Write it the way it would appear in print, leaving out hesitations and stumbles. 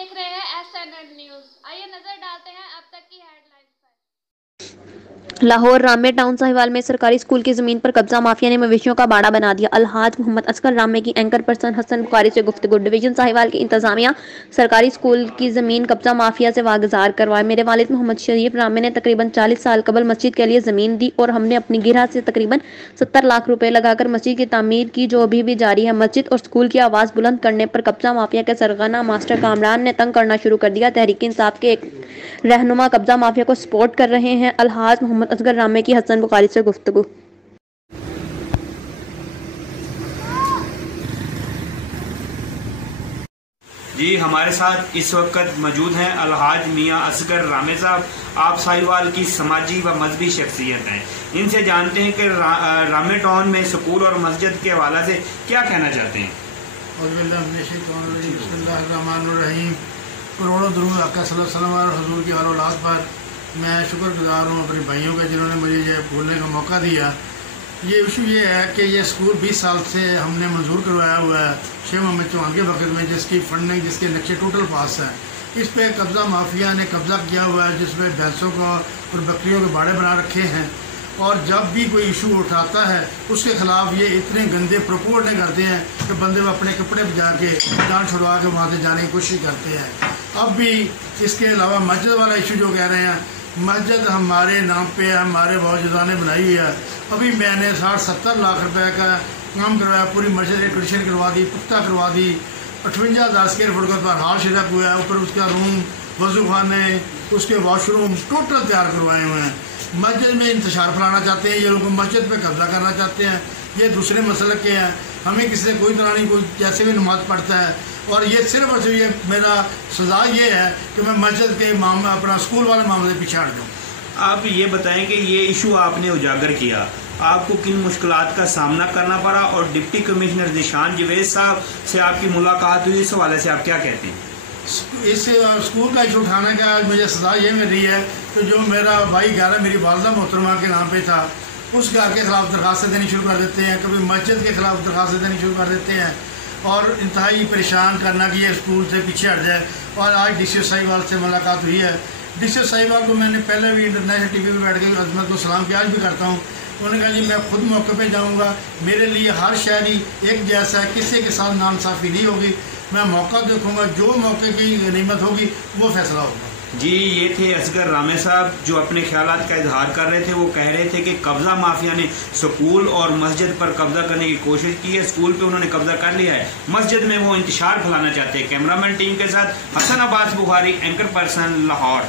देख रहे हैं SNN न्यूज। आइए नजर डालते हैं अब तक की हेडलाइंस पर। लाहौर रामे टाउन साहिवाल में सरकारी स्कूल की जमीन पर कब्जा माफिया ने मवेशियों का बाड़ा बना दिया। अलहाज मोहम्मद असगर रामे की एंकर पर्सन हसन बुखारी से गुफ्तगू। डिवीजन साहिवाल की इंतजामिया सरकारी स्कूल की जमीन कब्जा माफिया से वागजार करवाए। मेरे वालिद मोहम्मद शरीफ रामे ने तकरीबन 40 साल कबल मस्जिद के लिए जमीन दी और हमने अपनी गिरह से तकरीबन 70 लाख रुपए लगाकर मस्जिद की तामीर की, जो अभी भी जारी है। मस्जिद और स्कूल की आवाज बुलंद करने पर कब्जा माफिया के सरगना मास्टर कामरान ने तंग करना शुरू कर दिया। तहरीक इंसाफ के एक रहनुमा कब्जा माफिया को सपोर्ट कर रहे हैं। अलहाज मोहम्मद असगर रामे की हसन बुखारी से गुफ्तगू। जी हमारे साथ इस वक्त मौजूद हैं अलहाज मियाँ असगर रामे साहब। आप साहिवाल की समाजी व मजहबी शख्सियत हैं। इनसे जानते हैं कि रामे टाउन में स्कूल और मस्जिद के हवाले से क्या कहना चाहते हैं। करोड़ों दुरूद आका सल्लल्लाहु अलैहि वसल्लम और हुजूर की औलाद पर मैं शुक्रगुजार हूँ अपने भाइयों का जिन्होंने मुझे ये बोलने का मौका दिया। ये इशू ये है कि ये स्कूल 20 साल से हमने मंजूर करवाया हुआ है शेख मोहम्मद चौहान के वक्त में, जिसकी फंडिंग जिसके नक्शे टोटल पास है। इस पे कब्ज़ा माफिया ने कब्ज़ा किया हुआ है, जिसमें भैंसों को और बकरियों के बाड़े बना रखे हैं। और जब भी कोई इशू उठाता है उसके ख़िलाफ़ ये इतने गंदे प्रपोगंडे करते हैं कि बंदे अपने कपड़े पर जाके जान छुड़वा के वहाँ से जाने की कोशिश करते हैं। अब भी इसके अलावा मस्जिद वाला इशू जो कह रहे हैं, मस्जिद हमारे नाम पे है, हमारे बावजूदा ने बनाई हुई है। अभी मैंने 60-70 लाख रुपए का काम करवाया, पूरी मस्जिद एडिशन करवा दी, पुख्ता करवा दी। 58,000 स्क्वायर फुट का हाल शिरक हुआ है। ऊपर उसका रूम, वजू खाने, उसके वॉशरूम टोटल तैयार करवाए हुए हैं। मस्जिद में इंतशार फैलाना चाहते हैं ये लोग, मस्जिद पे कब्जा करना चाहते हैं। ये दूसरे मसले के हैं। हमें किसी से कोई तरह नहीं, कोई जैसे भी नमाज पढ़ता है। और ये सिर्फ और सिर्फ ये मेरा सजा ये है कि मैं मस्जिद के मामला अपना स्कूल वाले मामले पीछे हट जाऊँ। आप ये बताएं कि ये इशू आपने उजागर किया, आपको किन मुश्किलात का सामना करना पड़ा और डिप्टी कमिश्नर ज़ीशान जवेद साहब से आपकी मुलाकात हुई, इस हवाले से आप क्या कहते हैं। इस स्कूल का इशू उठाने का मुझे सजा ये मिल रही है कि जो मेरा भाई घर है मेरी वालदा मोहतरमा के नाम पे था, उस घर के ख़िलाफ़ दरखास्तें देनी शुरू कर देते हैं। कभी मस्जिद के ख़िलाफ़ दरखास्तें देनी शुरू कर देते हैं और इंतहाई परेशान करना कि ये स्कूल से पीछे हट जाए। और आज DCO साहिवाल से मुलाकात हुई है। DCO साहिवाल को मैंने पहले भी इंटरनेशनल TV पर बैठ के अजमत को सलाम किया, आज भी करता हूँ। उन्होंने कहा जी मैं खुद मौके पे जाऊँगा, मेरे लिए हर शहरी एक जैसा है, किसी के साथ नाइंसाफ़ी नहीं होगी। मैं मौका देखूँगा, जो मौके की गनीमत होगी वो फैसला होगा। जी ये थे असगर रामे साहब जो अपने ख्यालात का इजहार कर रहे थे। वो कह रहे थे कि कब्ज़ा माफिया ने स्कूल और मस्जिद पर कब्ज़ा करने की कोशिश की है। स्कूल पे उन्होंने कब्ज़ा कर लिया है, मस्जिद में वो इंतशार फैलाना चाहते हैं। कैमरामैन टीम के साथ हसन अब्बास बुखारी, एंकर पर्सन, लाहौर।